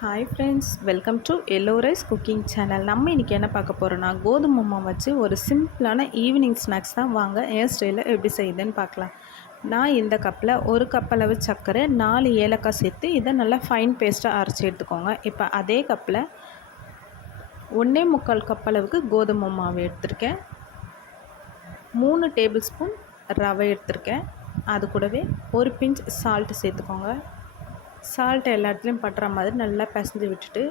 Hi friends, welcome to yellow rice cooking channel. நம்ம இன்றைக்கி என்ன பார்க்க போகிறோன்னா, கோதுமை மாவு வச்சு ஒரு சிம்பிளான ஈவினிங் ஸ்நாக்ஸ் தான். வாங்க என் ஸ்டைலில் எப்படி செய்யுதுன்னு பார்க்கலாம். நான் இந்த கப்பில் ஒரு கப் அளவு சர்க்கரை, 4 ஏலக்காய் சேர்த்து இதை நல்லா ஃபைன் பேஸ்ட்டாக அரைச்சி எடுத்துக்கோங்க. இப்போ அதே கப்பில் 1.25 கப் அளவுக்கு கோதுமை மாவு எடுத்திருக்கேன். 3 டேபிள் ஸ்பூன் ரவை எடுத்திருக்கேன். அது கூடவே ஒரு பிஞ்ச் சால்ட்டு சேர்த்துக்கோங்க. சால்ட்டை எல்லா இடத்துலையும் பட்டுற மாதிரி நல்லா பிசைஞ்சு விட்டுட்டு,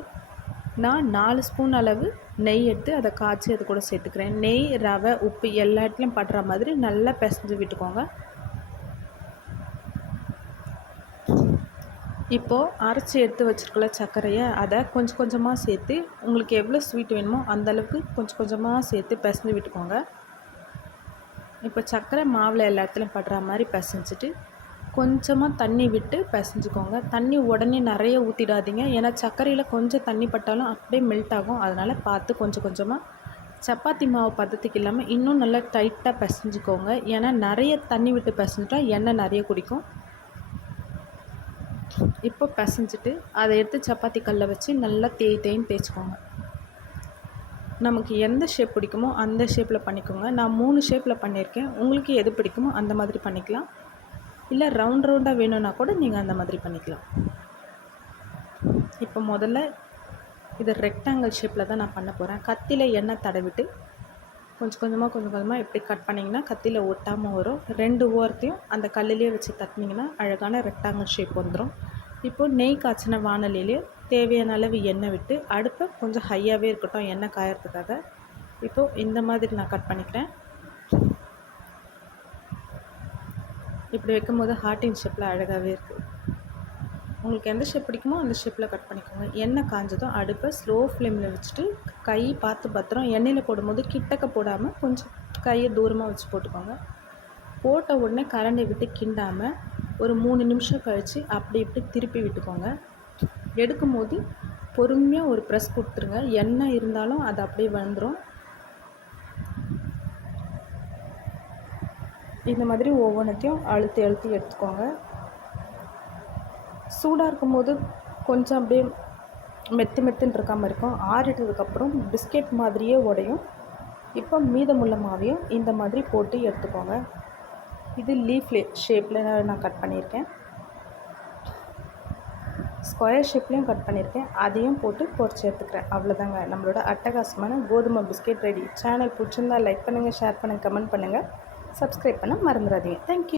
நான் 4 ஸ்பூன் அளவு நெய் எடுத்து அதை காய்ச்சி அது கூட சேர்த்துக்கிறேன். நெய், ரவை, உப்பு எல்லா இடத்துலையும் பட்டுற மாதிரி நல்லா பிசைஞ்சு விட்டுக்கோங்க. இப்போது அரைச்சி எடுத்து வச்சுருக்கல சர்க்கரையை அதை கொஞ்சம் கொஞ்சமாக சேர்த்து, உங்களுக்கு எவ்வளோ ஸ்வீட் வேணுமோ அந்தளவுக்கு கொஞ்சம் கொஞ்சமாக சேர்த்து பிசைஞ்சு விட்டுக்கோங்க. இப்போ சர்க்கரை மாவில் எல்லா இடத்துலையும் படுற மாதிரி பிசைஞ்சிட்டு கொஞ்சமாக தண்ணி விட்டு பிசைஞ்சுக்கோங்க. தண்ணி உடனே நிறைய ஊற்றிடாதீங்க, ஏன்னா சர்க்கரையில் கொஞ்சம் தண்ணி பட்டாலும் அப்படியே மெல்ட் ஆகும். அதனால் பார்த்து கொஞ்சம் கொஞ்சமாக, சப்பாத்தி மாவு பதத்துக்கு இல்லாமல் இன்னும் நல்லா டைட்டாக பிசைஞ்சுக்கோங்க. ஏன்னா நிறைய தண்ணி விட்டு பிசைஞ்சிட்டா எண்ணெய் நிறைய குடிக்கும். இப்போ பிசைஞ்சிட்டு அதை எடுத்து சப்பாத்தி கல்லை வச்சு நல்லா தேய்ன்னு தேய்ச்சிக்கோங்க. நமக்கு எந்த ஷேப் பிடிக்குமோ அந்த ஷேப்பில் பண்ணிக்கோங்க. நான் 3 ஷேப்பில் பண்ணியிருக்கேன். உங்களுக்கு எது பிடிக்குமோ அந்த மாதிரி பண்ணிக்கலாம். இல்லை ரவுண்டாக வேணும்னா கூட நீங்கள் அந்த மாதிரி பண்ணிக்கலாம். இப்போ முதல்ல இதை ரெக்டாங்கிள் ஷேப்பில் தான் நான் பண்ண போகிறேன். கத்தியில் எண்ணெய் தடவிட்டு கொஞ்சம் கொஞ்சமாக எப்படி கட் பண்ணிங்கன்னா கத்தியில் ஒட்டாமல் வரும். 2 ஓரத்தையும் அந்த கல்லிலே வச்சு தட்டினீங்கன்னா அழகான ரெக்டாங்கிள் ஷேப் வந்துடும். இப்போது நெய் காய்ச்சின வானலிலே தேவையான அளவு எண்ணெய் விட்டு, அடுப்பை கொஞ்சம் ஹையாகவே இருக்கட்டும் எண்ணெய் காயறதுக்காக. இப்போது இந்த மாதிரி நான் கட் பண்ணிக்கிறேன். இப்படி வைக்கும்போது ஹார்ட்டின் ஷேப்பில் அழகாகவே இருக்குது. உங்களுக்கு எந்த ஷேப் பிடிக்குமோ அந்த ஷேப்பில் கட் பண்ணிக்கோங்க. எண்ணெய் காஞ்சதும் அடுப்பை ஸ்லோ ஃப்ளேமில் வச்சுட்டு, கை பார்த்து பத்திரம். எண்ணெயில் போடும்போது கிட்டக்க போடாமல் கொஞ்சம் கையை தூரமாக வச்சு போட்டுக்கோங்க. போட்ட உடனே கரண்டி விட்டு கிண்டாமல் ஒரு 3 நிமிஷம் கழித்து அப்படி இப்படி திருப்பி விட்டுக்கோங்க. எடுக்கும்போது பொறுமையாக ஒரு ப்ரெஸ் கொடுத்துருங்க. எண்ணெய் இருந்தாலும் அது அப்படியே வந்துடும். இந்த மாதிரி ஒவ்வொன்றத்தையும் அழுத்தி எடுத்துக்கோங்க. சூடாக இருக்கும்போது கொஞ்சம் அப்படியே மெத்துன்னு இருக்காமல் இருக்கும். ஆறிட்டதுக்கப்புறம் பிஸ்கெட் மாதிரியே உடையும். இப்போ மீதமுள்ள மாவையும் இந்த மாதிரி போட்டு எடுத்துக்கோங்க. இது லீஃப் ஷேப்பில் நான் கட் பண்ணியிருக்கேன். ஸ்கொயர் ஷேப்லேயும் கட் பண்ணியிருக்கேன். அதையும் போட்டு பொரிச்சு எடுத்துக்கிறேன். அவ்வளோதாங்க, நம்மளோட அட்டகாசமான கோதுமை பிஸ்கெட் ரெடி. சேனல் பிடிச்சிருந்தால் லைக் பண்ணுங்கள், ஷேர் பண்ணுங்கள், கமெண்ட் பண்ணுங்கள், சப்ஸ்கிரைப் பண்ண மறந்துடாதீங்க. தேங்க்யூ.